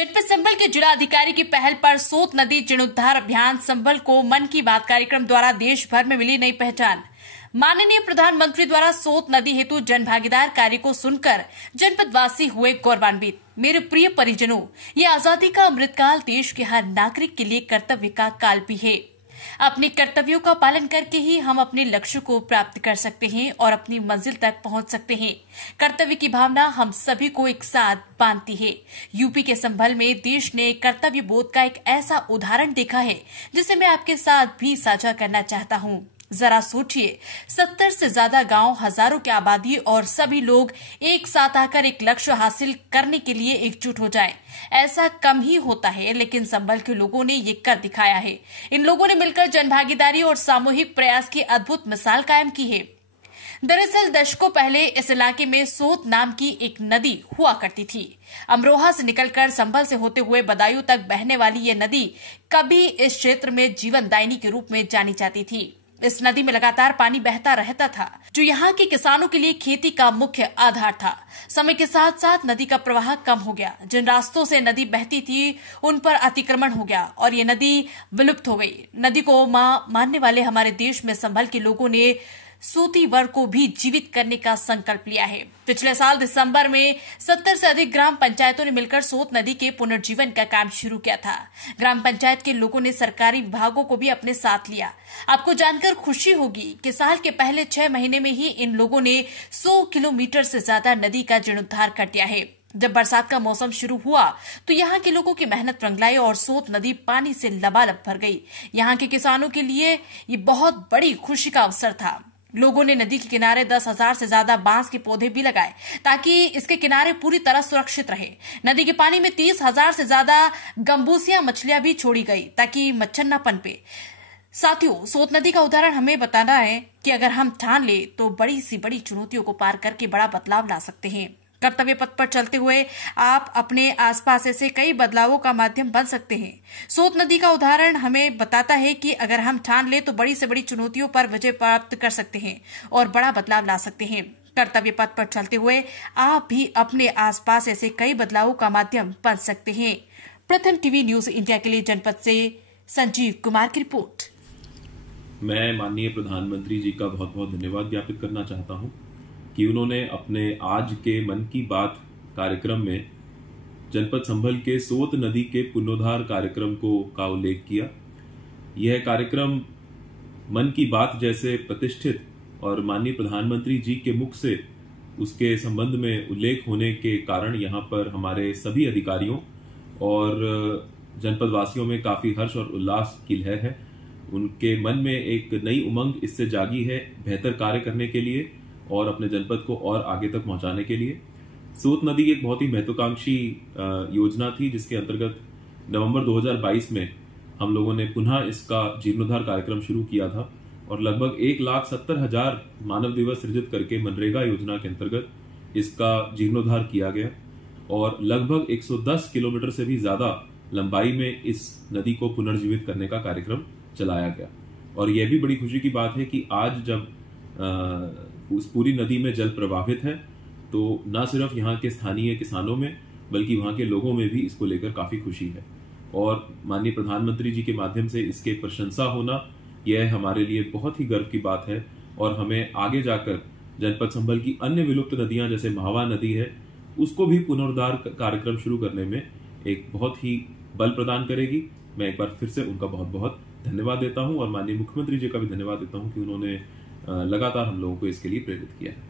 जनपद संभल के जिला अधिकारी की पहल पर सोत नदी जीर्णोद्धार अभियान संभल को मन की बात कार्यक्रम द्वारा देश भर में मिली नई पहचान। माननीय प्रधानमंत्री द्वारा सोत नदी हेतु जन भागीदार कार्य को सुनकर जनपद वासी हुए गौरवान्वित। मेरे प्रिय परिजनों, ये आजादी का अमृतकाल देश के हर नागरिक के लिए कर्तव्य का काल भी है। अपने कर्तव्यों का पालन करके ही हम अपने लक्ष्य को प्राप्त कर सकते हैं और अपनी मंजिल तक पहुंच सकते हैं। कर्तव्य की भावना हम सभी को एक साथ बांधती है। यूपी के संभल में देश ने कर्तव्य बोध का एक ऐसा उदाहरण देखा है जिसे मैं आपके साथ भी साझा करना चाहता हूं। जरा सोचिए, 70 से ज्यादा गांव, हजारों की आबादी और सभी लोग एक साथ आकर एक लक्ष्य हासिल करने के लिए एकजुट हो जाएं। ऐसा कम ही होता है, लेकिन संभल के लोगों ने ये कर दिखाया है। इन लोगों ने मिलकर जनभागीदारी और सामूहिक प्रयास की अद्भुत मिसाल कायम की है। दरअसल दशकों पहले इस इलाके में सोत नाम की एक नदी हुआ करती थी। अमरोहा से निकलकर संभल से होते हुए बदायूं तक बहने वाली ये नदी कभी इस क्षेत्र में जीवनदायिनी के रूप में जानी जाती थी। इस नदी में लगातार पानी बहता रहता था, जो यहाँ के किसानों के लिए खेती का मुख्य आधार था। समय के साथ साथ नदी का प्रवाह कम हो गया। जिन रास्तों से नदी बहती थी उन पर अतिक्रमण हो गया और ये नदी विलुप्त हो गई। नदी को मां मानने वाले हमारे देश में संभल के लोगों ने सूती वर्ग को भी जीवित करने का संकल्प लिया है। पिछले साल दिसंबर में 70 से अधिक ग्राम पंचायतों ने मिलकर सोत नदी के पुनर्जीवन का काम शुरू किया था। ग्राम पंचायत के लोगों ने सरकारी विभागों को भी अपने साथ लिया। आपको जानकर खुशी होगी कि साल के पहले 6 महीने में ही इन लोगों ने 100 किलोमीटर से ज्यादा नदी का जीर्णोद्धार कर दिया है। जब बरसात का मौसम शुरू हुआ तो यहाँ के लोगों की मेहनत रंग लाई और सोत नदी पानी से लबालब भर गई। यहाँ के किसानों के लिए ये बहुत बड़ी खुशी का अवसर था। लोगों ने नदी के किनारे 10,000 से ज्यादा बांस के पौधे भी लगाए ताकि इसके किनारे पूरी तरह सुरक्षित रहे। नदी के पानी में 30,000 से ज्यादा गंबूसिया मछलियां भी छोड़ी गई ताकि मच्छर न पनपे। साथियों, सोत नदी का उदाहरण हमें बताना है कि अगर हम ठान ले तो बड़ी सी बड़ी चुनौतियों को पार करके बड़ा बदलाव ला सकते हैं। कर्तव्य पथ पर चलते हुए आप अपने आसपास ऐसे कई बदलावों का माध्यम बन सकते हैं। सोत नदी का उदाहरण हमें बताता है कि अगर हम ठान ले तो बड़ी से बड़ी चुनौतियों पर विजय प्राप्त कर सकते हैं और बड़ा बदलाव ला सकते हैं। कर्तव्य पथ पर चलते हुए आप भी अपने आसपास ऐसे कई बदलावों का माध्यम बन सकते हैं। प्रथम टीवी न्यूज इंडिया के लिए जनपद से संजीव कुमार की रिपोर्ट। मैं माननीय प्रधानमंत्री जी का बहुत बहुत धन्यवाद ज्ञापित करना चाहता हूं कि उन्होंने अपने आज के मन की बात कार्यक्रम में जनपद संभल के सोत नदी के पुनरुद्धार कार्यक्रम का उल्लेख किया। यह कार्यक्रम मन की बात जैसे प्रतिष्ठित और माननीय प्रधानमंत्री जी के मुख से उसके संबंध में उल्लेख होने के कारण यहाँ पर हमारे सभी अधिकारियों और जनपद वासियों में काफी हर्ष और उल्लास की लहर है। उनके मन में एक नई उमंग इससे जागी है बेहतर कार्य करने के लिए और अपने जनपद को और आगे तक पहुंचाने के लिए। सोत नदी एक बहुत ही महत्वाकांक्षी योजना थी जिसके अंतर्गत नवंबर 2022 में हम लोगों ने पुनः इसका जीर्णोद्धार कार्यक्रम शुरू किया था और लगभग 1,70,000 मानव दिवस सृजित करके मनरेगा योजना के अंतर्गत इसका जीर्णोद्धार किया गया और लगभग 110 किलोमीटर से भी ज्यादा लंबाई में इस नदी को पुनर्जीवित करने का कार्यक्रम चलाया गया। और यह भी बड़ी खुशी की बात है कि आज जब उस पूरी नदी में जल प्रभावित है तो न सिर्फ यहाँ के स्थानीय किसानों में बल्कि वहाँ के लोगों में भी इसको लेकर काफी खुशी है और माननीय प्रधानमंत्री जी के माध्यम से इसके प्रशंसा होना यह हमारे लिए बहुत ही गर्व की बात है और हमें आगे जाकर जनपद संभल की अन्य विलुप्त नदियां जैसे महावा नदी है उसको भी पुनरुद्धार कार्यक्रम शुरू करने में एक बहुत ही बल प्रदान करेगी। मैं एक बार फिर से उनका बहुत बहुत धन्यवाद देता हूं और माननीय मुख्यमंत्री जी का भी धन्यवाद देता हूं कि उन्होंने लगातार हम लोगों को इसके लिए प्रेरित किया है।